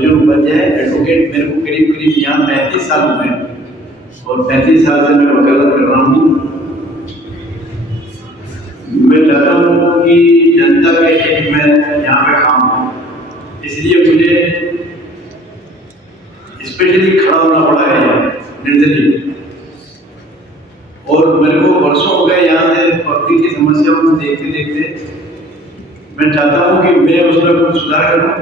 Arjun Upadhyay advocate. मेरे को करीब करीब यहाँ 35 साल हुए हैं और 35 साल से मैं वकालत कर रहा हूँ। मैं चाहता हूँ कि जनता के हित में यहाँ पे काम हो, इसलिए मुझे स्पेशली खड़ा होना पड़ा है यहाँ निर्दलीय। और मेरे को वर्षों हो गए यहाँ से पब्लिक की समस्याओं को देखते देखते मैं चाहता हूँ कि मैं उसमें कुछ सुधार करूँ।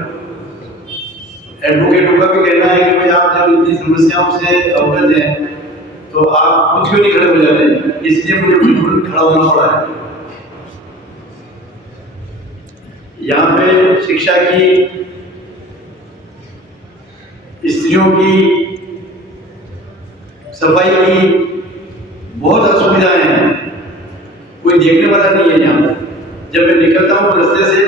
एडवोकेटों का भी कहना है कि भाई आप जब इतनी समस्याओं से अवगत हैं तो आप खुद क्यों नहीं खड़े हो जाते, इसलिए मुझे बिल्कुल खड़ा होना पड़ा है। यहाँ पे शिक्षा की, स्त्रियों की, सफाई की बहुत असुविधाएं हैं, कोई देखने वाला नहीं है यहाँ। जब मैं निकलता हूँ रास्ते से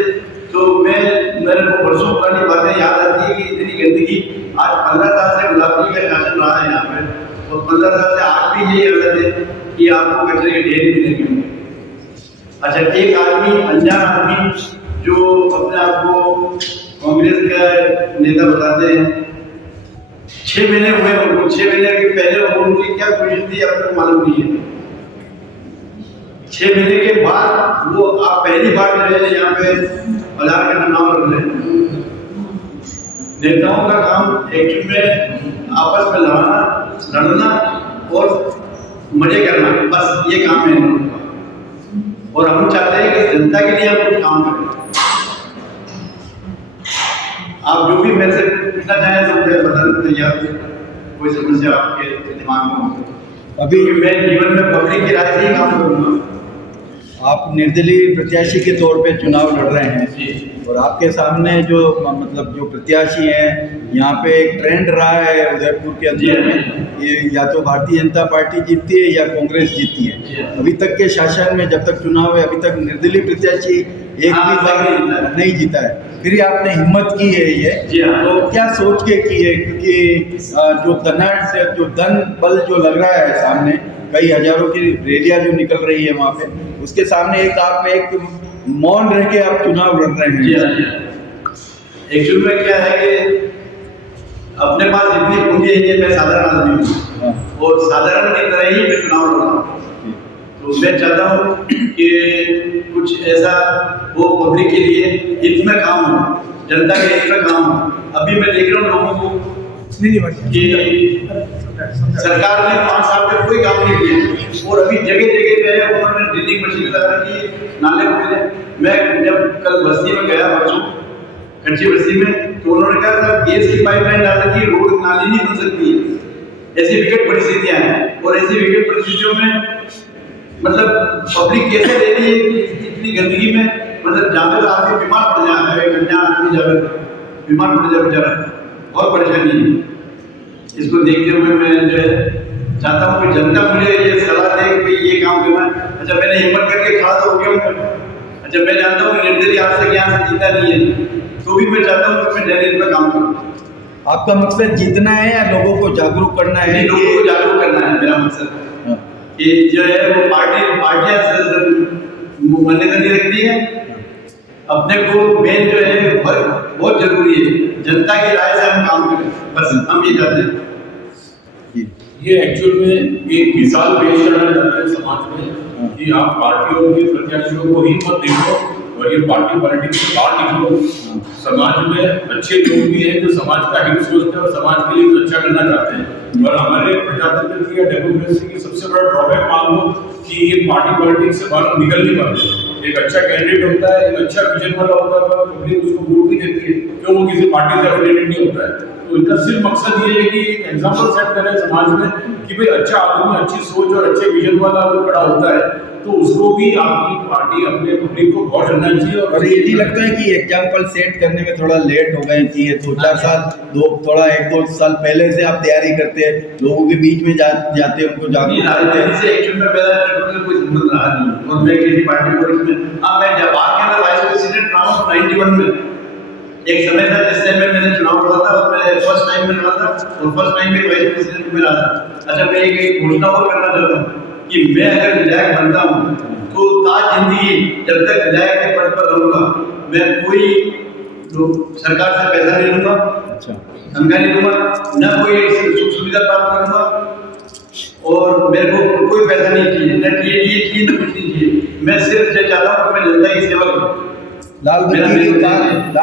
तो मेरे को वर्षों पुरानी बातें याद आती है कि इतनी गंदगी। आज 15 साल से गुलाब जी का शासन रहा है यहाँ पे और 15 साल से आज भी यही हालत है कि आपको कचरे के ढेर मिलेंगे। अच्छा, एक आदमी, अनजान आदमी जो अपने आप को कांग्रेस का नेता बताते हैं, 6 महीने हुए उनको, 6 महीने के पहले उनकी क्या पोजीशन थी आपको मालूम नहीं है। 6 महीने के बाद वो आप पहली बार जो है यहाँ पे बाजार का नाम रख रहे हैं। नेताओं का काम एक्चुअल में आपस में लड़ना और मजे करना, बस ये काम है इनका। और हम चाहते हैं कि जनता के लिए हम कुछ काम करें। आप जो भी मेरे से पूछना चाहें तो मैं बताने तैयार हूँ, कोई समस्या आपके दिमाग में हो। अभी मैं जीवन में पब्लिक की राय से ही काम करूँगा। आप निर्दलीय प्रत्याशी के तौर पे चुनाव लड़ रहे हैं और आपके सामने जो मतलब जो प्रत्याशी हैं, यहाँ पे एक ट्रेंड रहा है उदयपुर के अंदर में, ये या तो भारतीय जनता पार्टी जीतती है या कांग्रेस जीतती है। अभी तक के शासन में जब तक चुनाव है अभी तक निर्दलीय प्रत्याशी एक भी बार नहीं जीता है। फिर आपने हिम्मत की है ये, तो क्या सोच के की है? क्योंकि जो धन बल जो लग रहा है सामने, कई हजारों की रैलियां जो निकल रही है वहाँ पे, उसके सामने आप एक मौन रह के आप चुनाव लड़ रहे हैं। एक्चुअल में क्या है कि अपने पास इतनी पूंजी है, मैं साधारण आदमी हूँ और साधारण की तरह ही मैं चुनाव लड़ रहा हूँ। तो मैं चाहता हूँ कि कुछ ऐसा वो पब्लिक के लिए हित में काम हो, जनता के हित में काम हो। अभी मैं देख रहा हूँ लोगों को कि सरकार ने 5 साल तक कोई काम नहीं किया और अभी जगह जगह पे उन्होंने ड्रिलिंग मशीन लगा रखी है, नाले खुले। मैं जब कल बस्ती में गया परसों, कच्ची बस्ती में, तो उन्होंने कहा था गैस की पाइपलाइन डाल रखी, रोड नाली नहीं बन सकती है। ऐसी विकट परिस्थितियां हैं और ऐसी विकट परिस्थितियों में मतलब पब्लिक कैसे रह रही है इतनी गंदगी में। मतलब जावे तो आदमी बीमार पड़ जाता है, अनजान आदमी जावे बीमार पड़ जाए बेचारा, बहुत परेशानी है। इसको देखते हुए मैं जो है चाहता हूँ कि जनता मुझे ये सलाह दे कि ये काम करना है। अच्छा, मैंने हिम्मत करके खड़ा तो हो गया हूँ। अच्छा, मैं जानता हूँ निर्दलीय आज तक यहाँ से जीता नहीं है, तो भी मैं चाहता हूँ कि मैं जनहित में काम करूँ। आपका मकसद जीतना है या लोगों को जागरूक करना है? लोगों को जागरूक करना है मेरा मकसद। कि जो है वो पार्टियां मान्यता नहीं रखती है, अपने को मेन जो है बहुत जरूरी है, जनता की राय से हम काम करें, बस हम ये चाहते हैं। ये एक्चुअल में एक मिसाल पेश करना चाहते हैं समाज में कि आप पार्टियों के प्रत्याशियों को ही मत देखो और ये पार्टी पॉलिटिक्स से बाहर निकलो। समाज में अच्छे लोग भी हैं जो समाज का हित सोचते हैं और समाज के लिए कुछ अच्छा करना चाहते हैं। और हमारे प्रजातंत्र की या डेमोक्रेसी की सबसे बड़ा ड्रॉबैक मान लो कि ये पार्टी पॉलिटिक्स से बाहर निकल नहीं पाते। एक अच्छा कैंडिडेट होता है, एक अच्छा विजन वाला होता है, पब्लिक उसको वोट भी देती है, क्यों? वो किसी पार्टी से एफिलिएटेड नहीं होता है। तो इनका सिर्फ मकसद ये है कि एक एग्जाम्पल सेट करें समाज में कि भाई अच्छा आदमी, अच्छी सोच और अच्छे विजन वाला अगर खड़ा होता है तो उसको भी आपकी पार्टी अपने पब्लिक को बहुत करना चाहिए। और ये नहीं लगता है कि एग्जाम्पल सेट करने में थोड़ा लेट हो गए कि ये 2-4 साल थोड़ा 1-2 साल पहले से आप तैयारी करते हैं, लोगों के बीच में जाते उनको जागरूक करते हैं? एक्चुअल में मेरा कोई संबंध रहा नहीं और मैं किसी पार्टी पॉलिटिक्स में, हाँ मैं जब आके वाइस प्रेसिडेंट रहा हूँ 91 में। एक समय था जिस टाइम में मैंने चुनाव लड़ा था और मैं फर्स्ट टाइम में लड़ा था और फर्स्ट टाइम में वाइस प्रेसिडेंट में रहा था। अच्छा, मैं एक घोषणा और करना चाहता हूँ कि मैं अगर विधायक बनता हूँ तो ताज जिंदगी जब तक विधायक के पद पर रहूंगा मैं कोई तो सरकार से पैसा नहीं लूंगा, अच्छा, तनख्वाह नहीं दूंगा, न कोई सुख सुविधा प्राप्त करूंगा और मेरे को कोई पैसा नहीं चाहिए, न टीए चाहिए न कुछ नहीं चाहिए। मैं सिर्फ ये चाहता हूँ कि मैं जनता की सेवा करूँ। लाल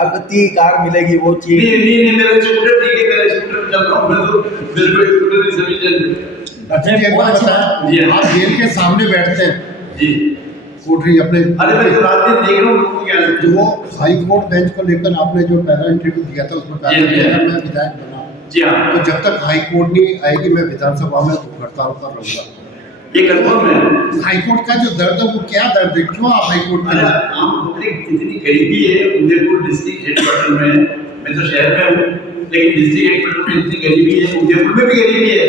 बत्ती की कार मिलेगी वो चीज नहीं, मेरा स्कूटर ठीक है, मेरा स्कूटर पे चल रहा हूँ, मैं तो बिल्कुल स्कूटर की सर्विस। अच्छा, एक बात बताएं, जी आप जेल के सामने बैठते हैं जी, कोठरी अपने, अरे मैं तो रात दिन देख रहा हूँ लोगों को क्या लगता है। जो हाई कोर्ट बेंच को लेकर आपने जो पहला इंटरव्यू दिया था उसमें कहा जी, जी। था मैं विधायक बना, जी हाँ, तो जब तक हाई कोर्ट नहीं आएगी मैं विधानसभा में हड़ताल पर रहूंगा। ये कंफर्म है। हाई कोर्ट का जो दर्द है वो क्या दर्द है, क्यों आप हाई कोर्ट अरे में? आम पब्लिक इतनी गरीबी है उदयपुर डिस्ट्रिक्ट हेडक्वार्टर में, मैं तो शहर में हूँ लेकिन डिस्ट्रिक्ट हेडक्वार्टर में इतनी गरीबी है, उदयपुर में भी गरीबी है,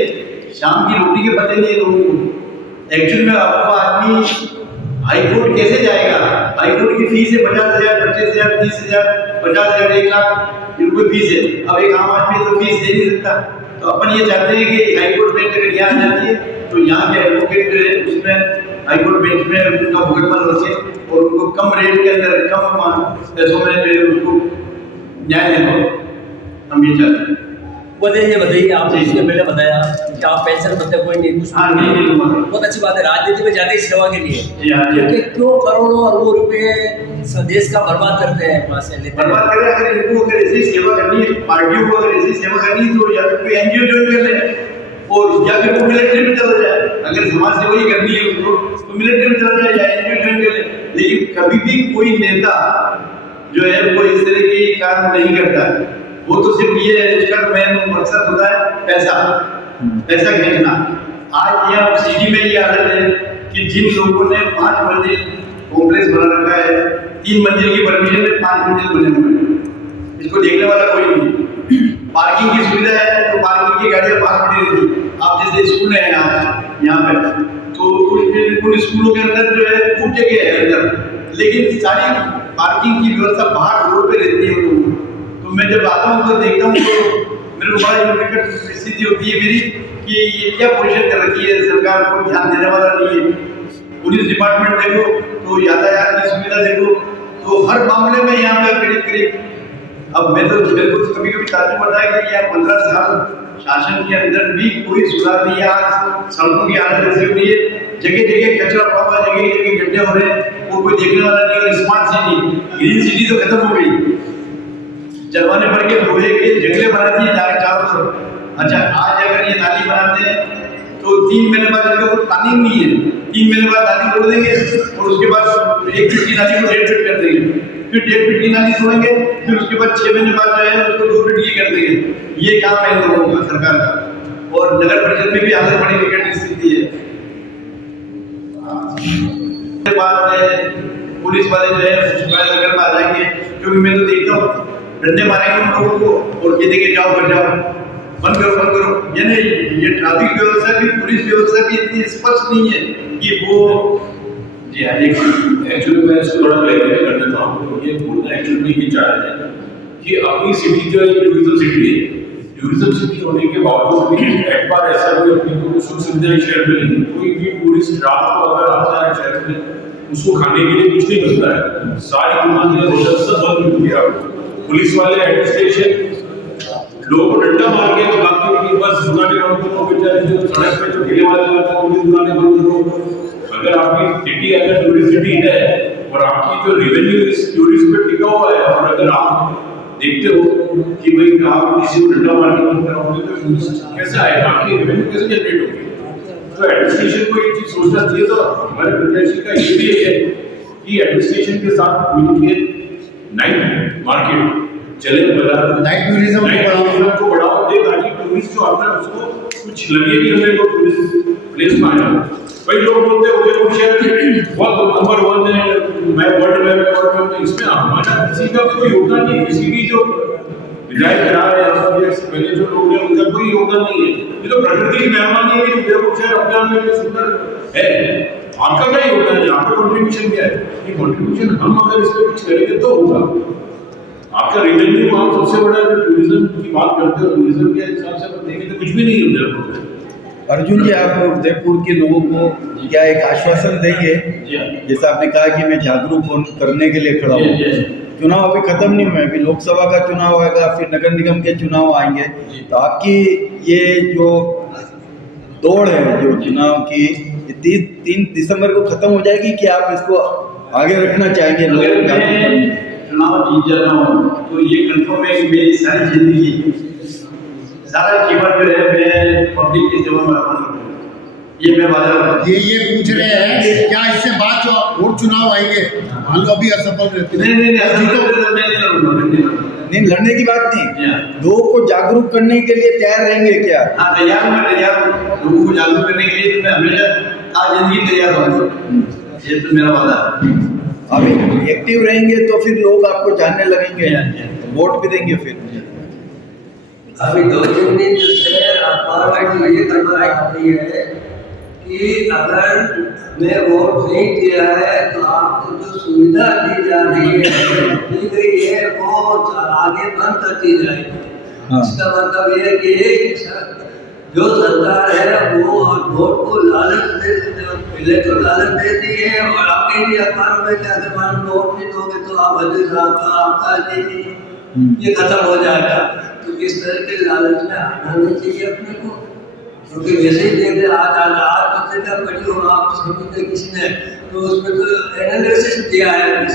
शाम की रोटी के पते नहीं है लोगों को। एक्चुअल में आपको आदमी हाई कोर्ट कैसे जाएगा? हाई कोर्ट की फीस है 50,000, 25,000, 30,000, 50,000, 1 लाख रुपये फीस है। अब एक आम आदमी तो फीस दे नहीं सकता, तो अपन ये चाहते हैं कि हाई कोर्ट बेंच अगर यहाँ आ जाती है तो यहाँ के एडवोकेट जो है उसमें हाई कोर्ट बेंच में उनका भुगतान रखे और उनको कम रेट के अंदर कम पैसों में जो है उसको न्याय दे पाओ, हम ये चाहते हैं। बताइए आपने इसके पहले बताया कि आप पेंशन भत्ते कोई नहीं कुछ हाँ नहीं लूँगा। बहुत अच्छी बात है, राजनीति में जाते ही सेवा के लिए, जी हाँ, जी हाँ। क्योंकि क्यों करोड़ों अरबों रुपए देश का बर्बाद करते हैं वहाँ से लेते हैं। बर्बाद करें, अगर इनको अगर ऐसी सेवा करनी है, पार्टियों को अगर ऐसी सेवा करनी है तो या तो कोई एनजीओ ज्वाइन कर ले और या फिर वो मिलिट्री में चला जाए। अगर समाज सेवा ही करनी है उनको तो मिलिट्री में चला जाए या एनजीओ ज्वाइन कर ले। लेकिन कभी भी कोई नेता जो है वो इस तरह के काम नहीं करता है, वो तो सिर्फ ये है उसका मेन मकसद होता है पैसा खींचना। आज यहाँ सिटी में ये हालत है कि जिन लोगों ने 5 मंजिल कॉम्प्लेक्स बना रखा है, 3 मंजिल की परमिशन में 5 मंजिल बने हुए हैं, इसको देखने वाला कोई नहीं। पार्किंग की सुविधा है तो पार्किंग की गाड़ियाँ बाहर पड़ी रहती। आप जैसे स्कूल है यहाँ पे तो उन स्कूलों के अंदर जो है खूब जगह है अंदर, लेकिन सारी पार्किंग की व्यवस्था बाहर रोड पे रहती है उन लोगों को। तो मैं जब आता हूँ तो देखता हूँ तो मेरे को बड़ा इम्पोर्टेंट स्थिति होती है मेरी कि ये क्या पोजीशन कर रखी है, सरकार को ध्यान देने वाला नहीं है। पुलिस डिपार्टमेंट देखो तो यातायात की सुविधा देखो तो हर मामले में यहाँ पे करीब करीब, अब मैं तो मेरे को कभी कभी ताज्जुब होता है कि यहाँ 15 साल शासन के अंदर भी कोई सुधार नहीं है। आज सड़कों की हालत ऐसी हो रही है, जगह जगह कचरा पड़ा हुआ, जगह जगह गड्ढे हो रहे हैं, वो कोई देखने वाला नहीं। और स्मार्ट सिटी, ग्रीन सिटी तो खत्म हो गई, जलवाने भर के लोहे के जंगले बना दिए चारों तरफ। अच्छा, आज अगर ये नाली बनाते हैं तो 3 महीने बाद इनका कोई पानी नहीं है, 3 महीने बाद नाली तोड़ देंगे और उसके बाद 1 फीट की नाली को 1.5 फीट कर देंगे, फिर 1.5 फीट की नाली तोड़ेंगे, फिर उसके बाद 6 महीने बाद जो है उसको 2 फीट की कर देंगे। ये काम है इन लोगों का, सरकार का। और नगर परिषद में भी हालत बड़ी विकट स्थिति है। बाद में पुलिस वाले जो है शिकायत नगर में आ जाएंगे, क्योंकि मैं तो देखता हूँ डंडे मारेंगे उन लोगों को और कहते कि जाओ कर जाओ, बंद करो। यानी ये ट्रैफिक व्यवस्था भी, पुलिस व्यवस्था भी इतनी स्पष्ट नहीं है कि वो जी हाँ। एक्चुअली मैं इसको थोड़ा क्लैरिफाई कर देता हूँ। ये बोलना एक्चुअली में ये चाह रहे हैं कि अपनी सिटी जो है टूरिज्म सिटी है, टूरिज्म सिटी होने के बावजूद भी एक बार ऐसा कोई अपनी को सुख सुविधाएं शहर में नहीं। कोई भी टूरिस्ट रात को अगर आता है शहर में उसको खाने के लिए कुछ नहीं मिलता है, सारी दुकानें होटल सब बंद मिलती है। पुलिस वाले एडमिनिस्ट्रेशन लोगों को डंडा मार के बाकी उनकी बस दुकानें बंद करो, बेचारे जो सड़क पे जो ठेले वाले होते हैं उनकी दुकानें बंद करो। अगर आपकी सिटी अगर टूरिस्ट सिटी है और आपकी जो रेवेन्यू इस टूरिस्ट पे टिका हुआ है, और अगर आप देखते हो कि भाई आप किसी को डंडा मार के बंद कराओगे तो टूरिस्ट कैसे आएगा, आपकी रेवेन्यू कैसे जनरेट होगी? तो एडमिनिस्ट्रेशन को एक चीज सोचना चाहिए। तो हमारे प्रत्याशी का ये भी है कि एडमिनिस्ट्रेशन के साथ मिलकर नाइट मार्केट चले, बाजार नाइट टूरिज्म को बढ़ावा दे ताकि टूरिस्ट जो आता है उसको कुछ लगे कि हमें को टूरिस्ट प्लेस में आया। कई लोग बोलते हैं उदयपुर शहर बहुत नंबर 1 है, मैं वर्ल्ड में, इसमें हमारा किसी का कोई योगदान नहीं। किसी भी जो विधायक रहा है पहले जो लोग हैं उनका कोई योगदान नहीं है। ये तो प्रकृति की मेहरबानी है कि उदयपुर शहर अपने आप में सुंदर है। आपका क्या योगदान है, आपका कंट्रीब्यूशन क्या है? ये कंट्रीब्यूशन हम अगर इस पर कुछ करेंगे तो होगा। आपका रेवेन्यू आप सबसे बड़ा टूरिज्म की बात करते हो, टूरिज्म के हिसाब से आप देखें तो कुछ भी नहीं है उदयपुर में। अर्जुन जी, आप उदयपुर के लोगों को क्या एक आश्वासन देंगे? जैसा आपने कहा कि मैं जागरूक करने के लिए खड़ा हूँ, चुनाव अभी खत्म नहीं हुए, अभी लोकसभा का चुनाव आएगा, फिर नगर निगम के चुनाव आएंगे। तो आपकी ये जो दौड़ है जो चुनाव की, 3 दिसंबर को खत्म हो जाएगी कि आप इसको आगे रखना चाहेंगे? अगर मैं चुनाव जीत जाता हूँ तो ये कंफर्म है कि मेरी सारी जिंदगी, सारा जीवन जो है मैं पब्लिक की सेवा में अर्पण करूँगा। ये मैं वादा करता हूँ। ये पूछ रहे हैं कि क्या इससे बाद जो और चुनाव आएंगे मान लो अभी असफल रहते नहीं नहीं नहीं, ऐसा मैं नहीं लड़ूंगा। नहीं, लड़ने की बात नहीं, हाँ। लोगों को जागरूक करने के लिए तैयार रहेंगे क्या? हाँ तैयार हूँ, मैं तैयार हूँ। लोगों को जागरूक करने के लिए तो मैं हमेशा आज जिंदगी तैयार रहूँगा। ये तो मेरा वादा है। अभी एक्टिव रहेंगे तो फिर लोग आपको जानने लगेंगे, वोट भी देंगे फिर। अभी 2-3 दिन से अखबार में ये खबर आती है कि अगर मैं वोट नहीं दिया है तो आपको जो सुविधा दी जा रही है, दी गई है, वो आगे बंद कर दी जाएगी। हाँ। इसका मतलब ये है कि जो सरकार है वो वोट को लालच दे, पहले तो लालच देती है और आपके लिए अखबारों में क्या अगर वोट नहीं दोगे तो आप आपका ये खत्म हो जाएगा। तो इस तरह के लालच में आना नहीं चाहिए अपने को, क्योंकि वैसे ही देख रहे आज पत्रिका पढ़ी हो आप सभी ने किसी ने, तो उसमें तो एनालिसिस दिया है कि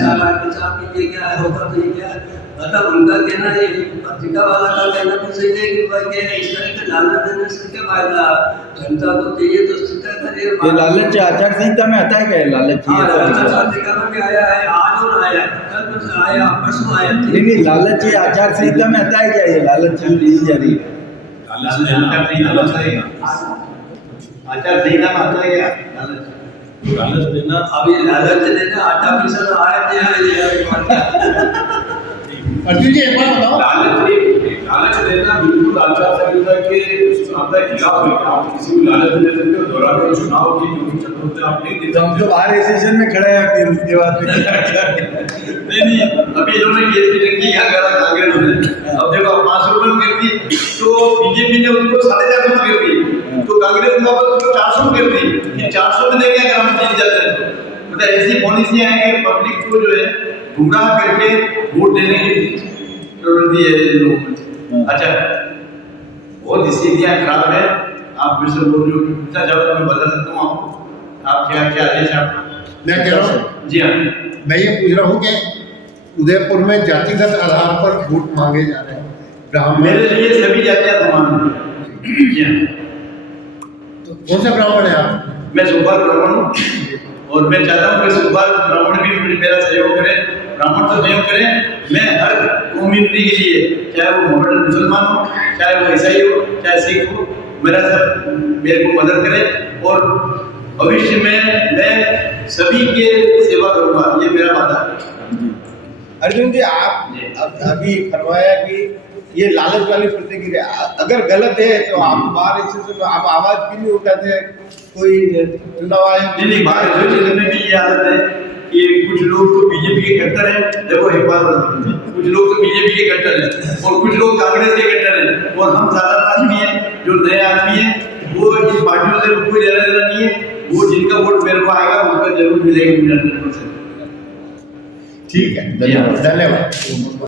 ये क्या होगा तो ये क्या है। मतलब उनका कहना है, पत्रिका वाला का कहना तो सही है कि भाई क्या इस तरह के लालच देने से क्या फायदा, जनता को चाहिए तो सीधा करे। ये लालच आचार संहिता में आता है क्या? लालच पत्रिका में भी आया है, आज और आया, कल आया, परसों आया। नहीं, लालच ये आचार संहिता में आता है क्या? ये लालच दी जा रही है? आचार संहिता में आता है क्या लालच देना? अभी लालच देना आर्टिफिशियल आया अर्जुन जी एक बात बताओ, लालच देना बिल्कुल आचार संहिता के खिलाफ है। आप किसी को लालच दे सकते हो दौरान चुनाव की जो भी चल रहे हैं आप नहीं दे हम तो बाहर स्टेशन में खड़े हैं, फिर उसके बाद में नहीं अभी इन्होंने केस की टंकी क्या करा कांग्रेस ने। अब देखो 500 रुपये में कर दी तो बीजेपी ने उसको 450 में कर दी, तो कांग्रेस ने वापस उसको 400 में कर दी कि 400 में देंगे अगर हम जीत जाते हैं। मतलब ऐसी पॉलिसियां हैं कि पब्लिक को जो है गुमराह करके वोट देने की प्रवृत्ति है लोगों में। अच्छा, बहुत स्थितियाँ खराब है। आप फिर से बोल जो पूछना चाहो तो मैं बता सकता हूँ आपको। आप क्या क्या आदेश आप? मैं कह रहा हूँ, जी हाँ, मैं ये पूछ रहा हूँ कि उदयपुर में जातिगत आधार पर वोट मांगे जा रहे हैं, ब्राह्मण मेरे लिए सभी जातियाँ समान हैं। जी हाँ, तो कौन सा ब्राह्मण है आप? मैं सुपाल ब्राह्मण हूँ और मैं चाहता हूँ कि सुपाल ब्राह्मण भी मेरा सहयोग करें, ब्राह्मण तो सहयोग करें। मैं हर कम्युनिटी के लिए, चाहे वो मोहम्मदन मुसलमान हो, चाहे वो ईसाई हो, चाहे सिख हो, मेरे को मदद करें और भविष्य में मैं सभी के सेवा करूँगा, ये मेरा वादा है। अर्जुन जी, आप अभी फरमाया कि ये लालच वाली प्रतिक्रिया अगर गलत है तो आप बाहर आप आवाज क्यों नहीं उठाते? कोई चुनाव आयोग नहीं, बाहर में भी ये आदत है कि कुछ लोग तो बीजेपी के कट्टर हैं। देखो एक बात बताता हूं, कुछ लोग तो बीजेपी के कट्टर हैं और कुछ लोग कांग्रेस के कट्टर हैं और हम साधारण आदमी हैं जो नए आदमी हैं, वो इस पार्टियों से कोई लेना देना नहीं है। वो जिनका वोट मेरे को आएगा उनका जरूर मिलेगा 100%। ठीक है, धन्यवाद।